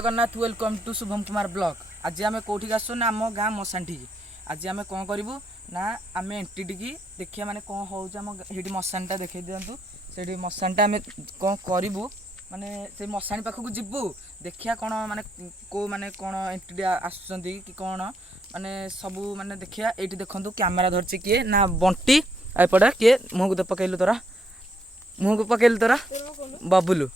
Jagannath welcome to Shubham Kumar blog. आज आम कौटी आसु ना आम गाँ मशाणी आज आम कौन करूँ ना आम एंटी टी देखिए माने कौन हो मशाणीटा देखी दिंतु से मशाणीटा आम कौन करूँ माने से मशाणी पाखक जीवु देखिया कौन माने को माने कौन एंटी आसुँच कि कौन माने सबू माने देखिया ये देखु कैमेरा धरची किए ना बंटी एपटे किए मुँह को पकईलु तोरा मुँह को पकईलु तोरा बबुलू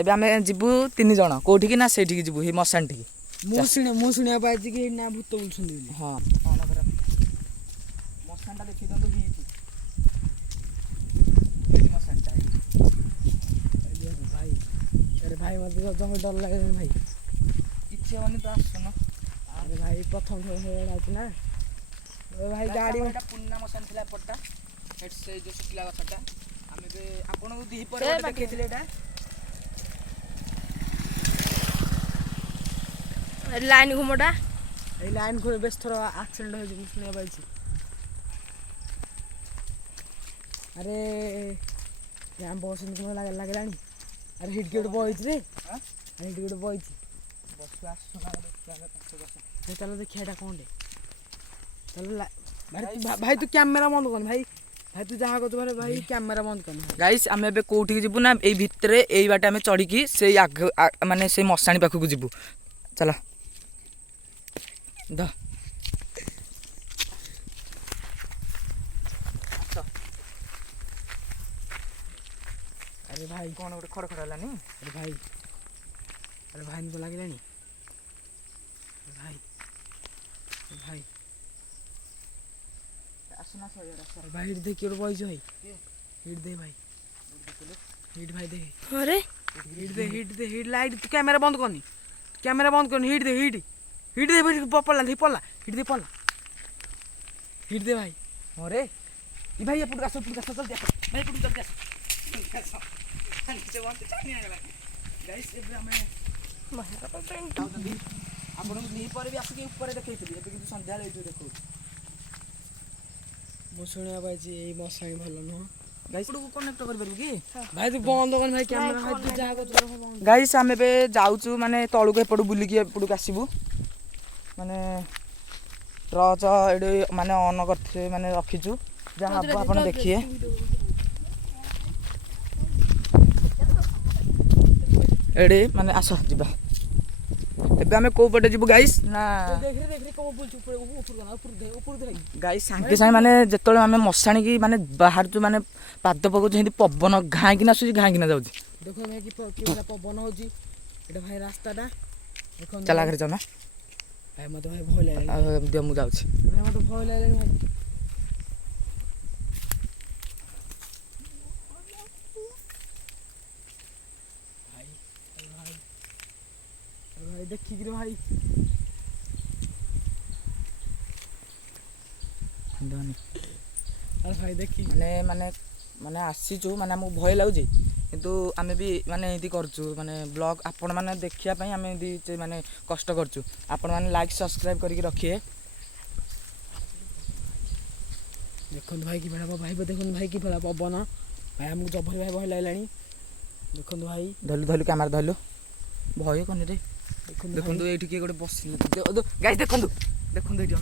एबे आमे जीवु 3 जण कोठी की ना सेठी की जीवु हे मशान ठीक मु सुनिया पाइछि कि ना भूत बोलछन बोली हां ऑन कर मशान ता देखि दंतो ही ठीक मशान ता भाई अरे भाई मते जंग डर लागे भाई इच्छे बनी तो सुनो अरे भाई प्रथम हेडा अछि ना ओ भाई गाड़ी में पुन्ना मशान थिला पट्टा हेड से जो सुखला गछटा आमे बे आपन को दी पर देखैथिले एटा लाइन घुमटा ए लाइन घुरे बेस थोड़ा एक्सीडेंट हो जे सुनिया पाइछि अरे याम बसन को लागलानी अरे हिट गेट बॉयज रे हां हिट गेट बॉयज बस सुना देखिया कष्ट चलो देखिया एटा कोन दे चलो भाई तू कैमरा बंद कर भाई भाई तू जहाँ को भाई कैमरा बंद कर गाइस आमे बे कोठी जीवु ना एई भितरे एई बाटे आमे चढ़ी की से माने से मशाणी पाखक जीवु चला द अरे भाई कौन गोटे खड़ खड़ हलानी अरे भाई तो लागलानी भाई भाई आसना सर भाई हिट दे के बॉयज भाई हिट दे भाई हिट भाई दे अरे हिट दे हिट लाइट तू कैमरा बंद करनी हिट दे भाई पल्ला हिट दे पल्ला हिट दे भाई अरे ई भाई एपट गास चल दे भाई एपट चल दे नीचे वंत चानी आगला गाइस एबे हमें आपण नी पर भी आके ऊपर देखैतली एबे किंतु संध्या ले देखो मु सुनिया पाइछि एई मशाणी भलो न गाइस को कनेक्ट कर परबु की भाई तू बंद कर भाई कैमरा भाई तू जा को गाइस आमे बे जाउचु माने तळु के एपट बुली की एपट आसीबु माने टॉर्च एडे माने ऑन करथे माने रखिचु जहां आपण देखिए एडे माने आसो जिबा एबे हमें को पटे जीवु गाइस ना देख रे को बोलछु ऊपर दे गाइस सांगे सांगे माने जेतले हमें मशाणी की माने बाहर जो माने पाद पको जेंति पवन घाई किना सुजी घाई किना जाउची देखो मैं कि वाला पवन होजी एटा भाई रास्ताटा देखो चला घर जमा भाई मते भाई भय लागले दे मु जाउची भाई मते भय लागले भाई भाई देखि रे भाई दनी अरे भाई देखि माने माने माने आसीचु माने हमको भय लागुची किंतु आमे भी माने एदी करचु माने ब्लॉग आपण माने देखिया पई आमे एदी माने कष्ट करचु आपण माने लाइक सब्सक्राइब करके रखिए देखो भाई की बड़ा भाई देखो भाई की बड़ा पवन भाई हमको जबर भाई भय लागलानी देखो भाई धलु धलु कैमरा धलु भय कोनी रे देखो एठी के गोटे बस गाइस देखो एठी